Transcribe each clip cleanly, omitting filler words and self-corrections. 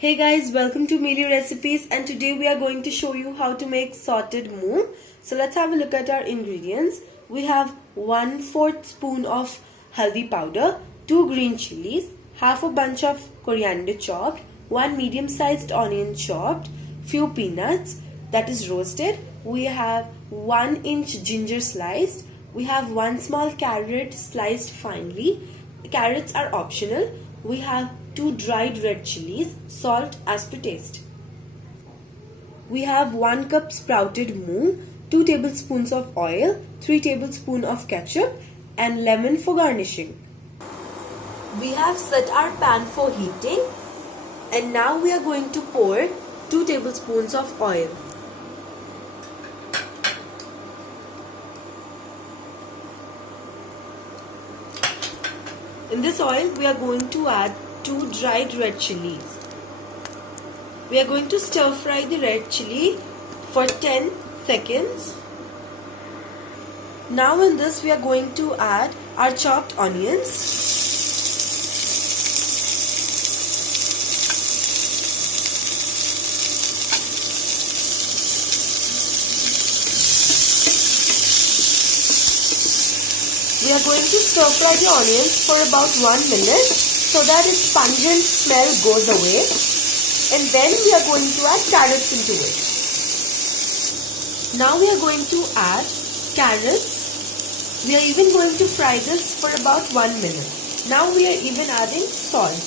Hey guys, welcome to Mili recipes, and today we are going to show you how to make sauteed moong. So let's have a look at our ingredients. We have 1/4 spoon of haldi powder, 2 green chilies, half a bunch of coriander chopped, 1 medium sized onion chopped, few peanuts that is roasted. We have 1-inch ginger sliced. We have 1 small carrot sliced finely. Carrots are optional. We have 2 dried red chilies, salt as per taste. We have 1 cup sprouted moong, 2 tablespoons of oil, 3 tablespoons of ketchup, and lemon for garnishing. We have set our pan for heating, and now we are going to pour 2 tablespoons of oil. In this oil, we are going to add 2 dried red chilies. We are going to stir fry the red chili for 10 seconds. Now in this, we are going to add our chopped onions. We are going to stir fry the onions for about 1 minute so that its pungent smell goes away, and then we are going to add carrots into it. Now we are going to add carrots. We are even going to fry this for about 1 minute. Now we are even adding salt.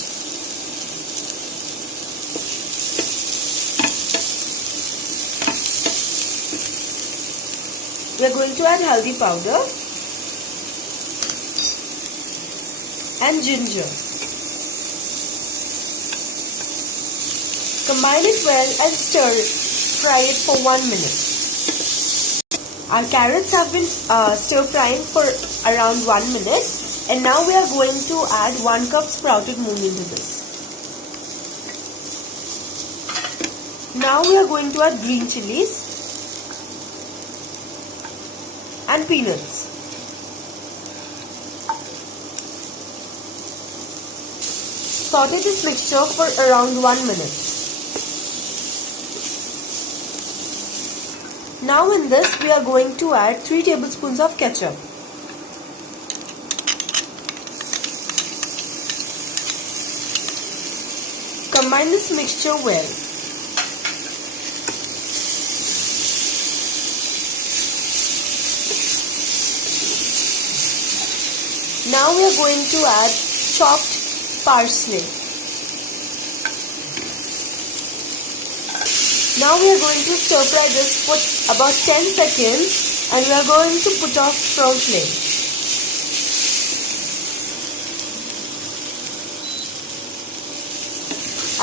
We are going to add haldi powder and ginger. Combine it well and fry it for 1 minute. Our carrots have been stir frying for around 1 minute, and now we are going to add 1 cup sprouted moong into this. Now we are going to add green chilies and peanuts. Saute this mixture for around 1 minute. Now in this, we are going to add 3 tablespoons of ketchup. Combine this mixture well. Now we are going to add chopped parsley. Now we are going to stir fry this for about 10 seconds, and we are going to put off from flame.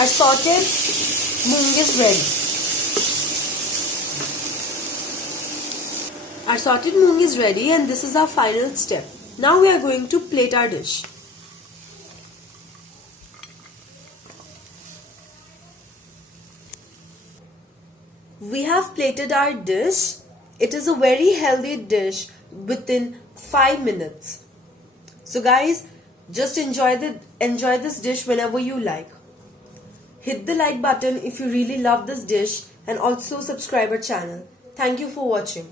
Our sauteed moong is ready. Our sauteed moong is ready, and this is our final step. Now we are going to plate our dish. We have plated our dish. It is a very healthy dish within 5 minutes. So guys, just enjoy this dish whenever you like. Hit the like button if you really love this dish, and also subscribe our channel. Thank you for watching.